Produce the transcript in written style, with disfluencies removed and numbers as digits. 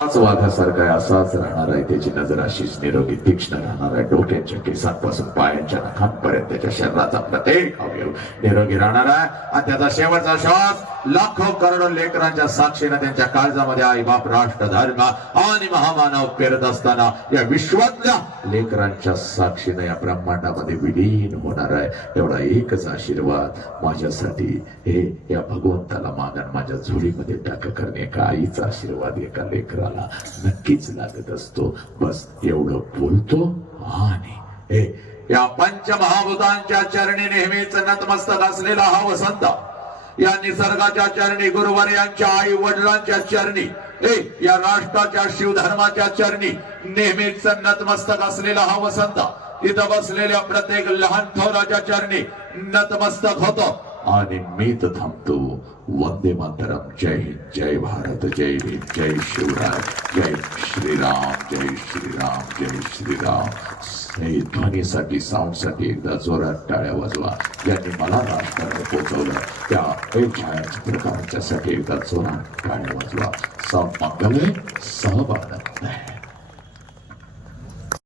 वाघासारखा आहे, असाच राहणार आहे. त्याची नजर अशीच निरोगी तीक्ष्ण राहणार आहे. डोक्याच्या केसांपासून पायांच्या नखांपर्यंत त्याच्या शरीराचा प्रत्येक अवयव निरोगी राहणार आहे. आणि त्याचा शेवटचा श्वास लाखो करोडो लेकरांच्या साक्षीने त्यांच्या काळजामध्ये आई बाप राष्ट्र धर्म आणि महामानव पेरत असताना या विश्वातल्या लेकरांच्या साक्षीने या ब्रह्मांडामध्ये विलीन होणार आहे. एवढा एकच आशीर्वाद माझ्यासाठी हे या भगवंताला मागण माझ्या झोळीमध्ये टाक करणे. एका आईचा आशीर्वाद एका लेकराला नक्कीच लागत असतो. बस एवढं बोलतो आणि हे या पंचमहाभूतांच्या चरणी नेहमीच नतमस्तक असलेला हा वसंत, या निसर्गाच्या चरणी, गुरुवर्यांच्या आई वडिलांच्या चरणी, या राष्ट्राच्या शिवधर्माच्या चरणी नेहमीच नतमस्तक असलेला हा वसंत इथं बसलेल्या प्रत्येक लहान थोराच्या चरणी नतमस्तक होतो. आणि मी तर थांबतो. वंदे मातरम. जय हिंद, जय भारत, जय भीम, जय शिवराय, जय श्रीराम, जय श्रीराम, जय श्रीराम. हे ध्वनीसाठी, साऊंडसाठी एकदा जोरात टाळ्या वाजवा. ज्यांनी मला राष्ट्राला पोहोचवलं त्या छायाचित्रकारांच्यासाठी एकदा जोरात टाळ्या वाजवा. सब मंगल, सब आनंद.